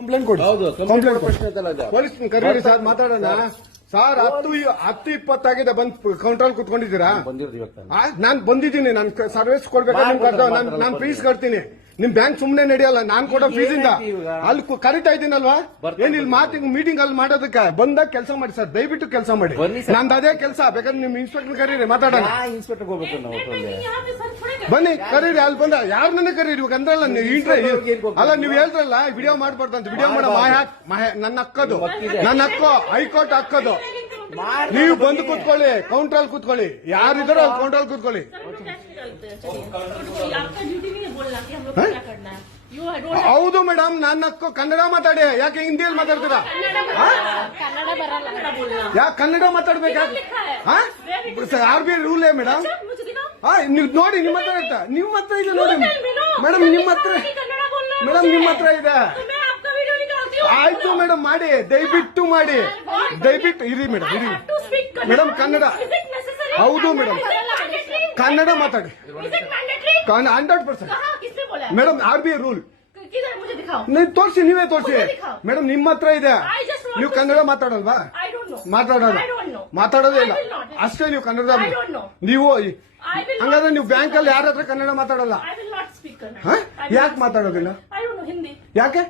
Complaint ಕೊಡಿ. Complaint ಪ್ರಶ್ನೆ police ಕರೀರಿ ಸರ್, ಮಾತಾಡೋಣ ಸರ್. 10:20 ಆಗಿದೆ, ಬಂದ್ ಕೌಂಟರ್ ಕುತ್ಕೊಂಡಿದ್ದೀರಾ? ನಾನ್ ಬಂದಿದ್ದೀನಿ, ನಾನು ಸರ್ವಿಸ್ ಕೊಡ್ಬೇಕಾದ್ರೆ ನಾನು ಫೀಸ್ ಕಟ್ತೀನಿ. ನಿಮ್ ಬ್ಯಾಂಕ್ ಸುಮ್ನೆ ನಡೆಯಲ್ಲ, ನಾನ್ ಕೊಡೋ ಫೀಸ್ ಇಂದ ಅಲ್ಲಿ ಕರಿತಾ ಇದ್ದೀನಲ್ವಾ? ಏನ್ ಇಲ್ಲಿ ಮೀಟಿಂಗ್ ಅಲ್ಲಿ ಮಾಡೋದಕ್ಕೆ ಬಂದಾಗ ಕೆಲಸ ಮಾಡಿ ಸರ್, ದಯವಿಟ್ಟು ಕೆಲಸ ಮಾಡಿ. ನಂದು ಅದೇ ಕೆಲಸ. ಬೇಕಾದ್ರೆ ನಿಮ್ ಇನ್ಸ್ಪೆಕ್ಟರ್ ಕರೀರಿ, ಮಾತಾಡೋಣ. ಇನ್ಸ್ಪೆಕ್ಟರ್ ಹೋಗ್ಬೇಕು ನಾವು. ಬನ್ನಿ ಕರೀರಿ, ಅಲ್ಲಿ ಬಂದ ಯಾರನ್ನ ಕರೀರಿ. ಇವಾಗ ಅಂದ್ರಲ್ಲ ಅಲ್ಲ, ನೀವು ಹೇಳ್ರಲ್ಲ ವಿಡಿಯೋ ಮಾಡ್ಬಾರ್ದು ಅಂತ. ವಿಡಿಯೋ ಮಾಡೋ ನನ್ನ ಹಕ್ಕದು, ನನ್ನ ಹಕ್ಕು, ಹೈಕೋರ್ಟ್ ಹಕ್ಕದು. ನೀವು ಬಂದು ಕೂತ್ಕೊಳ್ಳಿ, ಕೌಂಟರ್ ಅಲ್ಲಿ ಕೂತ್ಕೊಳ್ಳಿ. ಯಾರಿದಾರೋ ಅಲ್ಲಿ ಕೌಂಟರ್ ಅಲ್ಲಿ ಕೂತ್ಕೊಳ್ಳಿ. ಹೌದು ಮೇಡಮ್, ನನ್ನ ಹಕ್ಕು. ಕನ್ನಡ ಮಾತಾಡಿ, ಯಾಕೆ ಹಿಂದಿಯಲ್ಲಿ ಮಾತಾಡ್ತೀರಾ? ಯಾಕೆ ಕನ್ನಡ ಮಾತಾಡ್ಬೇಕಾ? RBI rule madam. ನೀವು ನೋಡಿ, ನಿಮ್ಮ ಹತ್ರ ಇತ್ತ, ನಿಮ್ಮ ಹತ್ರ ಇದೆ ನೋಡಿ ಮೇಡಮ್, ನಿಮ್ಮ ಹತ್ರ ಇದೆ. ಆಯ್ತು ಮೇಡಮ್, ಮಾಡಿ, ದಯವಿಟ್ಟು ಮಾಡಿ, ದಯವಿಟ್ಟು ಇರಿ ಮೇಡಮ್, ಇರಿ ಮೇಡಮ್. ಕನ್ನಡ ಹೌದು ಮೇಡಮ್, ಕನ್ನಡ ಮಾತಾಡಿ 100%. ಮೇಡಮ್ RBI ರೂಲ್ ನೀವು ತೋರಿಸಿ, ನೀವೇ ತೋರಿಸಿ ಮೇಡಮ್. ನಿಮ್ಮ ಹತ್ರ ಇದೆ, ನೀವು ಕನ್ನಡ ಮಾತಾಡಲ್ವಾ? ಮಾತಾಡೋದೇ ಇಲ್ಲ ಅಷ್ಟೇ. ನೀವು ಕನ್ನಡ ನೀವು ಹಂಗಾದ್ರೆ ನೀವು ಬ್ಯಾಂಕ್ ಅಲ್ಲಿ ಯಾರ ಹತ್ರ ಕನ್ನಡ ಮಾತಾಡಲ್ಲ? ಯಾಕೆ ಮಾತಾಡೋದಿಲ್ಲ? ಯಾಕೆ?